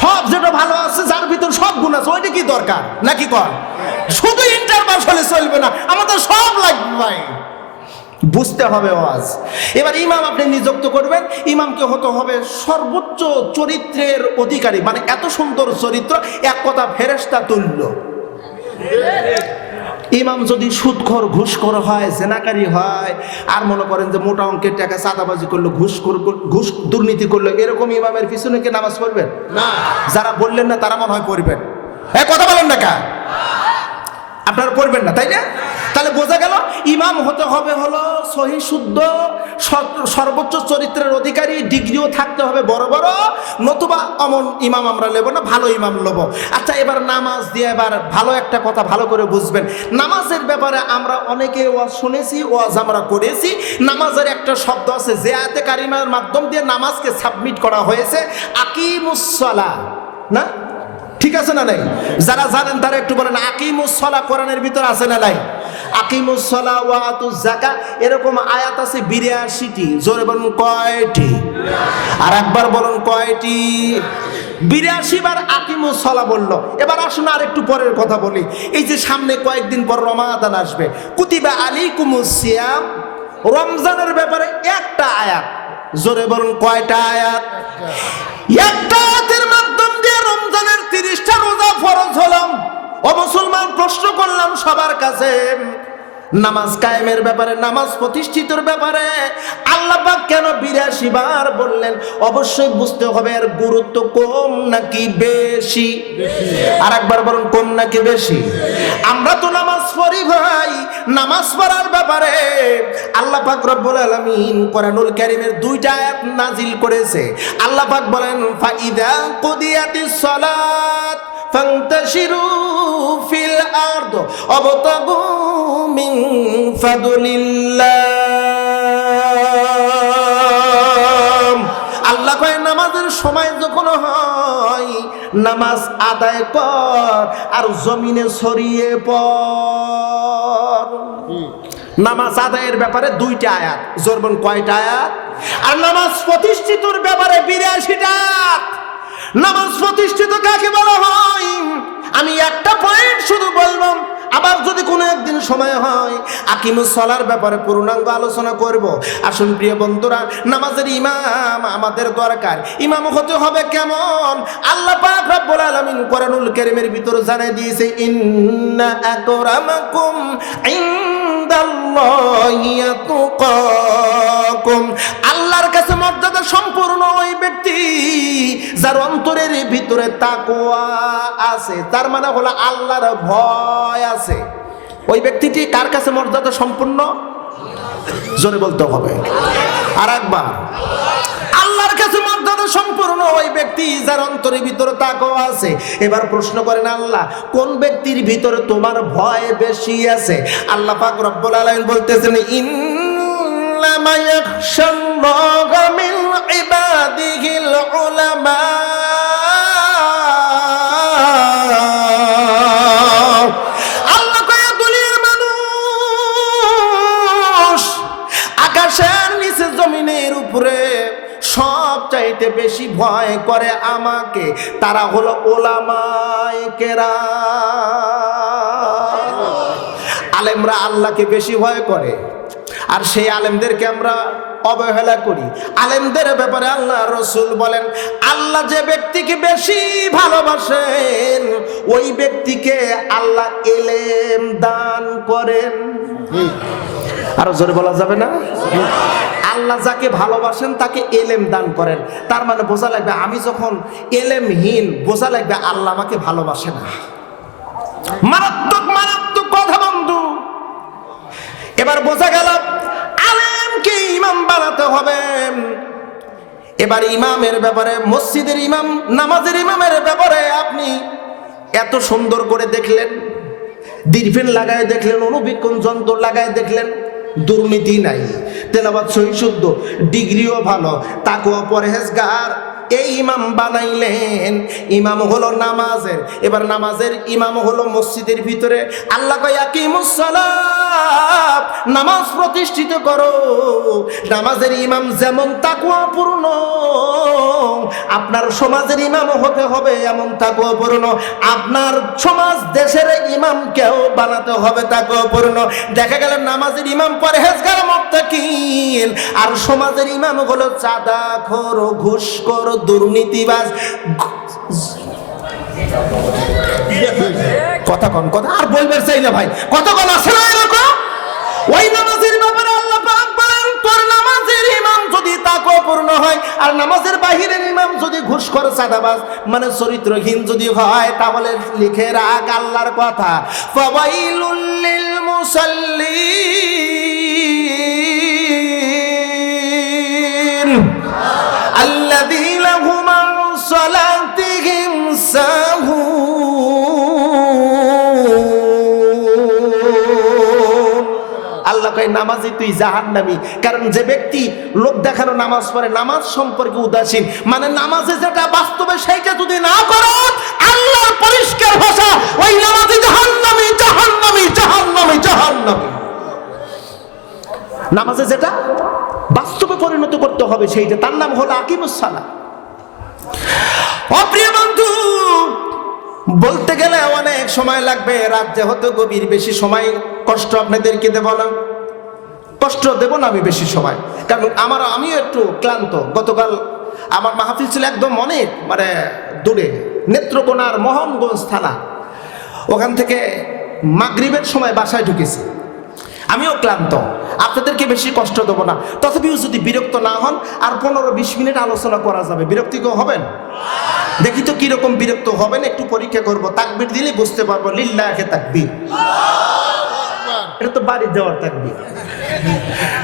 সব যেটা ভালো আছে, যার ভিতর সব গুণ আছে, ওইটা কি দরকার? নাকি কর শুধু ইন্টারভাস হলে চলবে না, আমাদের সব লাগবে ভাই। বুঝতে হবে ওয়াজ। এবার ইমাম আপনি নিযুক্ত করবেন, ইমামকে হতে হবে সর্বোচ্চ চরিত্রের অধিকারী। মানে এত সুন্দর চরিত্র, এক কথা ফেরেস্তা তুল্য। ইমাম যদি সুদখর ঘুষখর হয় জেনাকারি হয় আর মনে করেন যে মোটা অঙ্কের টাকা চাঁদাবাজি করল ঘুষ ঘুষ দুর্নীতি করল এরকম ইমামের পিছনে কি নামাজ পড়বেন? না। যারা বললেন না তারা মনে হয় পড়বেন। হ্যাঁ কথা বলেন না কা? আপনারা পড়বেন না তাই না? তাহলে বোঝা গেল ইমাম হতে হবে হলো সহি, শুদ্ধ সর্বোচ্চ চরিত্রের অধিকারী, ডিগ্রিও থাকতে হবে বড় বড়। নতুবা অমন ইমাম আমরা নেব না, ভালো ইমাম নেব। আচ্ছা এবার নামাজ দিয়ে এবার ভালো একটা কথা ভালো করে বুঝবেন। নামাজের ব্যাপারে আমরা অনেকে ওয়াজ শুনেছি, ওয়াজ আমরা করেছি। নামাজের একটা শব্দ আছে যে আয়াতে কারিমার মাধ্যম দিয়ে নামাজকে সাবমিট করা হয়েছে আকিমুসলা না? ঠিক আছে না নাই? যারা জানেন তারা একটু বলেন আকিমুসলা কোরআনের ভিতর আছে না নাই? আকিমুসলা ওয়াতু জাকা এরকম আয়াত আছে বিরাশিটি। জোরে বলুন কয়টি? আর একবার বলুন কয়টি? বিরাশি বার আকিমুসলা বলল। এবার আসুন আর একটু পরের কথা বলি। এই যে সামনে কয়েকদিন পর রমাদান আসবে। কুতিবা আলিকুমুস সিয়াম রমজানের ব্যাপারে একটা আয়াত। জোরে বলুন কয়টা আয়াত? একটা আয়াতের মাধ্যম দিয়ে রমজানের তিরিশটা রোজা ফরজ হলাম ও মুসলমান, প্রশ্ন করলাম সবার কাছে নামাজ কায়েমের ব্যাপারে, নামাজ প্রতিষ্ঠিতর ব্যাপারে আল্লাহ পাক কেন বিরাশি বার বললেন? অবশ্যই বুঝতে হবে এর গুরুত্ব কম নাকি বেশি? আর একবার বলুন, কম নাকি বেশি? আমরা তো নামাজ পড়ি ভাই, নামাজ পড়ার ব্যাপারে আল্লাহ পাক রব্বুল আলামিন কোরআনুল কারীমের দুইটা আয়াত নাজিল করেছে। আল্লাহ পাক বলেন, ফাইদা কুদিয়াতিস সালাত ফান্তাশিরু ফিল আরদ ওয়াবতাগু মিন ফাদলিল্লাহ আল্লাহ কয়, নামাজের সময় যখন হয়, নামাজ আদায় কর আর জমিনে ছড়িয়ে পড়। নামাজ আদায়ের ব্যাপারে দুইটা আয়াত, জোরবন কয়টা আয়াত? আর নামাজ প্রতিষ্ঠিতর ব্যাপারে বিরাশিটা নামাজ প্রতিষ্ঠিত কাকে বলা হয়? আমি একটা পয়েন্ট শুধু বলব। আবার যদি কোনো একদিন সময় হয়, আকিমুস সলার ব্যাপারে পূর্ণাঙ্গ আলোচনা করব। আসুন প্রিয় বন্ধুরা, নামাজের ইমাম আমাদের দরকার। ইমাম হতে হবে কেমন? আল্লাহ পাক রব্বুল আলামিন কোরআনুল কারীমের ভিতর জানাই দিয়েছে, ইন্না আকরামাকুম ইনদাল্লাহি কাছে মর্যাদা সম্পূর্ণ ওই ব্যক্তি যার অন্তরের ভিতরে তাকওয়া আছে, তার মানে হলো আল্লাহর ভয় আছে। ওই ব্যক্তিটি কার কাছে মর্যাদা সম্পূর্ণ? জোরে বলতে হবে। আর একবার আল্লাহর কাছে মর্যাদা সম্পূর্ণ ওই ব্যক্তি যার অন্তরের ভিতরে তাকওয়া আছে। এবার প্রশ্ন করেন আল্লাহ, কোন ব্যক্তির ভিতরে তোমার ভয় বেশি আছে? আল্লাহ পাক রব্বুল আলামিন বলতেছেন ইয়াখশাল্লাহা মিন ইবাদিহিল উলামা আল্লাহ কয়া মানুষ, আকাশের নিচে জমিনের উপরে সব চাইতে বেশি ভয় করে আমাকে, তারা হলো ওলামাই কেরা আলেমরা আল্লাহকে বেশি ভয় করে। আর সেই আলেমদেরকে আমরা অবহেলা করি। আলেমদের ব্যাপারে আল্লাহ রসুল বলেন, আল্লাহ যে ব্যক্তিকে বেশি ভালোবাসেন, ওই ব্যক্তিকে আল্লাহ এলেম দান করেন। আরও জোরে বলা যাবে না? আল্লাহ যাকে ভালোবাসেন তাকে এলেম দান করেন। তার মানে বোঝা লাগবে, আমি যখন এলেমহীন, বোঝা লাগবে আল্লাহ আমাকে ভালোবাসে না। মারাত্মক মারাত্মক কথা বন্ধু। এবার বোঝা গেল আলেমকে ইমাম বানাতে হবে। এবার ইমামের ব্যাপারে, মসজিদের ইমাম, নামাজের ইমামের ব্যাপারে আপনি এত সুন্দর করে দেখলেন, দীর্ঘেন লাগায় দেখলেন, অনুবীক্ষণ যন্ত্র লাগায় দেখলেন, দুর্নীতি নাই তেলাবাদ সহি শুদ্ধ, ডিগ্রিও ভালো তাকেও পরহেজগার। এই ইমাম বানাইলেন, ইমাম হলো নামাজের, এবার নামাজের ইমাম হলো মসজিদের ভিতরে, আল্লাহ কয় নামাজ প্রতিষ্ঠিত করো। নামাজের ইমাম যেমন তাকুয়া পূর্ণ আপনার সমাজের ইমাম হতে হবে এমন তাকুয়া পূর্ণ আপনার সমাজ দেশের ইমামকেও বানাতে হবে তাকুয়া পূর্ণ দেখা গেল নামাজের ইমাম পরহেজগার মুত্তাকিন, আর সমাজের ইমাম হলো চাঁদা খোর ঘুষখোর, দুর্নীতিবাজ। কথা কন, কথা আর বলবে চাই না ভাই। কতক্ষণ কন আছে না এরকম ওই নামাজের ব্যাপারে আল্লাহ পাক বলেন, তোর নামাজের ইমাম যদি তাকওয়া পূর্ণ হয়, আর নামাজের বাহিরের ইমাম যদি ঘুষখোর, সাদাবাজ মানে চরিত্রহীন যদি হয়, তাহলে লিখে রাখ আল্লাহর কথা। ফাওয়াইলুল লিল মুসাল্লিন আল্লাযীনা হুম তুই জাহান্নামি। কারণ যে ব্যক্তি লোক দেখানো নামাজ পড়ে, নামাজ সম্পর্কে উদাসীন মানে নামাজে যেটা বাস্তবে সেইটা যদি না করো, আল্লাহর পরিষ্কার ভাষা, ওই নামাজি জাহান্নামি জাহান্নামি জাহান্নামি জাহান্নামি। নামাজে যেটা বাস্তবে পরিণত করতে হবে সেইটা, তার নাম হলো আকিমুসালা অপ্রিয় বন্ধু, বলতে গেলে অনেক সময় লাগবে রাজ্যে হতে গভীর, বেশি সময় কষ্ট আপনাদেরকে দেব না। কষ্ট দেব না আমি বেশি সময়। কারণ আমার, আমিও একটু ক্লান্ত। গতকাল আমার মাহফিল ছিল একদম অনেক মানে দূরে। নেত্রকোনার মোহনগঞ্জ থানা। ওখান থেকে মাগরিবের সময় বাসায় ঢুকেছি। আমিও ক্লান্ত। আপনাদেরকে বেশি কষ্ট দেবো না। তথাপিও যদি বিরক্ত না হন, আর পনেরো বিশ মিনিট আলোচনা করা যাবে। বিরক্তিকর হবেন? দেখি তো কীরকম বিরক্ত হবেন, একটু পরীক্ষা করব। তাকবির দিলে বুঝতে পারব, লিল্লাহে তাকবির। এটা তো বাড়ি যাওয়ার তাকবির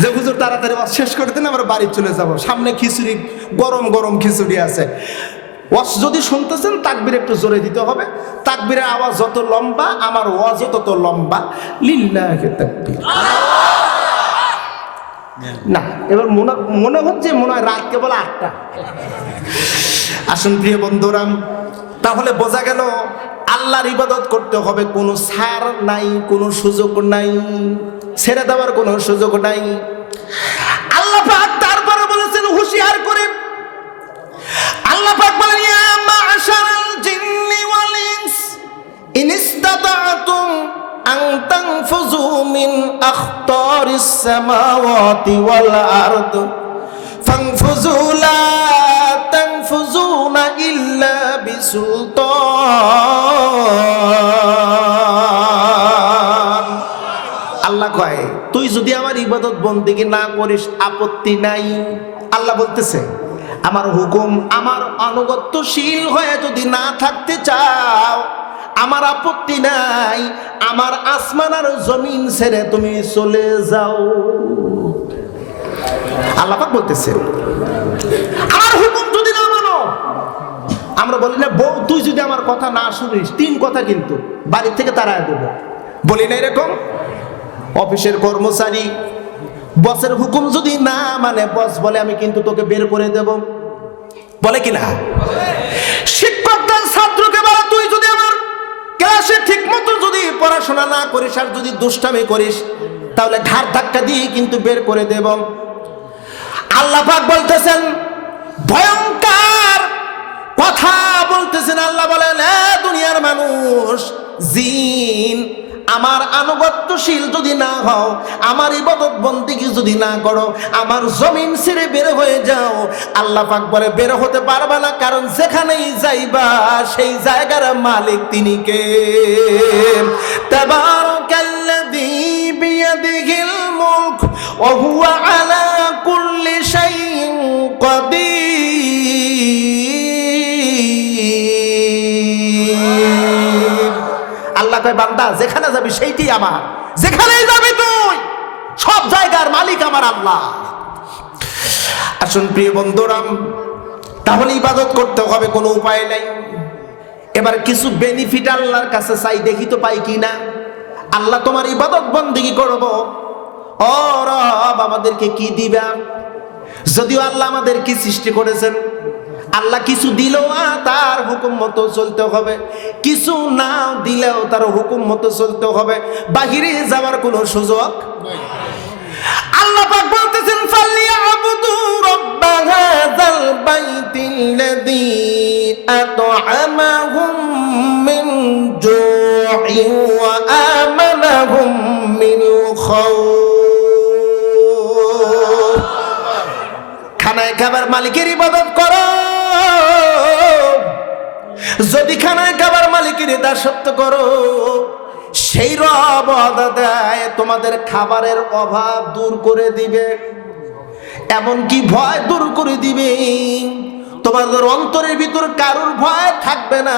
যে হুজুর তাড়াতাড়ি শেষ করে দিন, আমরা বাড়ি চলে যাব। সামনে খিচুড়ি, গরম গরম খিচুড়ি আছে। ওয়াজ যদি শুনতেছেন, তাকবির একটু জোরে দিতে হবে। তাকবিরের আওয়াজ যত লম্বা, আমার ওয়াজও তত লম্বা। লিল্লাহ তাকবির। না, এবার মনে হচ্ছে মনে হয় রাত কেবল আটটা। আসুন প্রিয় বন্ধুরাম তাহলে বোঝা গেল আল্লাহর ইবাদত করতে হবে, কোনো সার নাই, কোনো সুযোগ নাই, ছেড়ে দেওয়ার কোনো সুযোগ নাই। আল্লাহ পাক তারপরে বলেছেন, হুঁশিয়ার করে। আল্লাহ পাক বলেন ইন আখতারিস ফানফুযু লা তানফুযুনা ইল্লা বিসুলতান। আল্লাহ কয়, তুই যদি আমার ইবাদত বন্দিকে না করিস, আপত্তি নাই। আল্লাহ বলতেছে, আমার হুকুম আমার আনুগত্যশীল হয়ে যদি না থাকতে চাও আমার আপত্তি নাই, আমার আসমান আর জমিন ছেড়ে তুমি চলে যাও। আল্লাহ পাক বলতেছে, আমার হুকুম যদি না মানো, আমরা বলি না, বউ, তুই যদি আমার কথা না শুনিস, তিন কথা কিন্তু বাড়ি থেকে তাড়ায় দেবো। বলি না এরকম, অফিসের কর্মচারী, বসের হুকুম যদি না মানে বস বলে, আমি কিন্তু তোকে বের করে দেব। বলে কি না ক্লাসে ঠিক মতো যদি পড়াশোনা না করিস আর যদি দুষ্টামি করিস, তাহলে ঘাড় ধাক্কা দিয়ে কিন্তু বের করে দেব আল্লাহ পাক বলতেছেন, ভয়ঙ্কর কথা বলতেছেন। আল্লাহ বলেন দুনিয়ার মানুষ, জিন আমার আনুগত্যশীল যদি না হও, আমার ইবাদত বন্দিগি যদি না করো, আমার জমিন ছেড়ে বের হয়ে যাও। আল্লাহ পাক বলে, বের হতে পারবে না, কারণ যেখানেই যাইবা, সেই জায়গার মালিক তিনি কে? তাবারাকাল্লাযী বিয়াদিহিল মুলক ওয়া হুয়া আলা বান্দা যেখানে যাবি সেইটি আমার। যেখানেই যাবি তুই, সব জায়গার মালিক আমার আল্লাহ। আসুন প্রিয় বন্ধুরাম তাহলে ইবাদত করতে হবে, কোনো উপায় নাই। এবার কিছু বেনিফিট আল্লাহর কাছে চাই, দেখি তো পাই কি না। আল্লাহ তোমার ইবাদত বন্দিগি করব? ও রব, আমাদেরকে কি দিবা? যদিও আল্লাহ আমাদের কি সৃষ্টি করেছেন আল্লাহ কিছু দিলেও তার হুকুম মতো চলতে হবে। কিছু না দিলেও তার হুকুম মতো চলতে হবে। বাহিরে যাওয়ার কোনো সুযোগ আল্লাহ বলতেছেন মিন খানায় খাবার মালিকের ইবাদত করো। যদি খানায় খাবার মালিকের দাসত্ব করো, সেই রব দেয়, তোমাদের খাবারের অভাব দূর করে দিবে। এমনকি ভয় দূর করে দিবে। তোমাদের অন্তরের ভিতর কারোর ভয় থাকবে না।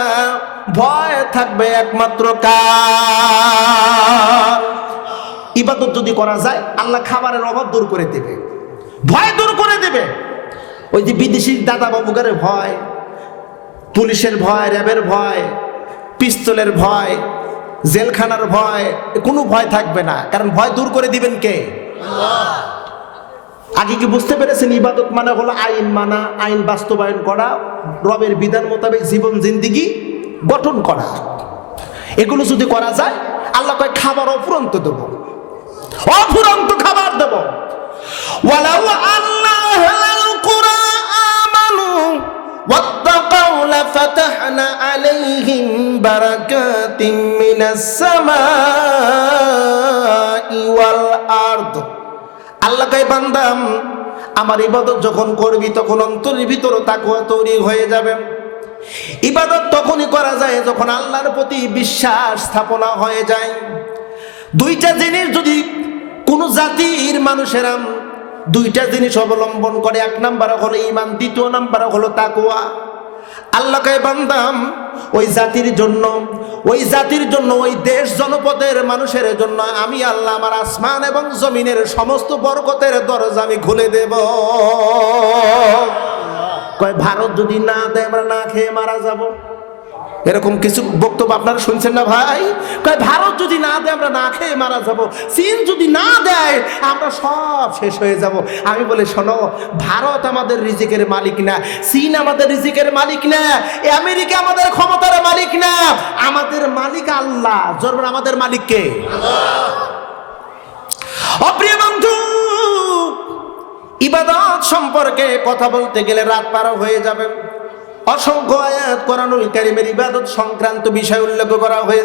ভয় থাকবে একমাত্র কার। ইবাদত যদি করা যায়, আল্লাহ খাবারের অভাব দূর করে দেবে। ভয় দূর করে দেবে। ওই যে বিদেশি দাদা বাবুগারের ভয়, পুলিশের ভয়, র্যাবের ভয়, পিস্তলের ভয়, জেলখানার ভয়, কোনো ভয় থাকবে না। কারণ ভয় দূর করে দিবেন কে? আগে কি বুঝতে পেরেছেন ইবাদত মানে হলো আইন মানা, আইন বাস্তবায়ন করা, রবের বিধান মোতাবেক জীবন, জিন্দিগি গঠন করা। এগুলো যদি করা যায়, আল্লাহ কয়, খাবার অফুরন্ত দেব। অফুরন্ত খাবার দেব। ওয়ালাউ আল্লাহ واتقوا لفتحنا عليهم بركات من السماء والأرض আল্লাহ কয় বান্দাম আমার ইবাদত যখন করবি তখন অন্তরের ভিতর তাকুয়া তৈরি হয়ে যাবে ইবাদত তখনই করা যায় যখন আল্লাহর প্রতি বিশ্বাস স্থাপনা হয়ে যায় দুইটা জিনিস যদি কোনো জাতির মানুষেরা দুইটা জিনিস অবলম্বন করে, এক নাম্বার হলো ইমান দ্বিতীয় নাম্বার হলো তাকুয়া আল্লাহকে বান্দাম ওই জাতির জন্য, ওই জাতির জন্য, ওই দেশ জনপদের মানুষের জন্য আমি আল্লাহ আমার আসমান এবং জমিনের সমস্ত বরকতের দরজা আমি খুলে দেব। কয়, ভারত যদি না দেয়, আমরা না খেয়ে মারা যাব। এরকম কিছু বক্তব্য আপনারা শুনছেন না ভাই? কয়, ভারত যদি না দেয়, আমরা না খেয়ে মারা যাব। চীন যদি না দেয়, আমরা সব শেষ হয়ে যাব। আমি বলে, শোনো, ভারত আমাদের রিজিকের মালিক না, চীন আমাদের রিজিকের মালিক না, আমেরিকা আমাদের ক্ষমতার মালিক না। আমাদের মালিক আল্লাহ। জন্ম আমাদের মালিককে অপ্রিয় বন্ধু, ইবাদত সম্পর্কে কথা বলতে গেলে রাত পার হয়ে যাবে। অসংখ্য আয়াত কোরআনুল কারিমের ইবাদত সংক্রান্ত বিষয় উল্লেখ করা হয়েছে।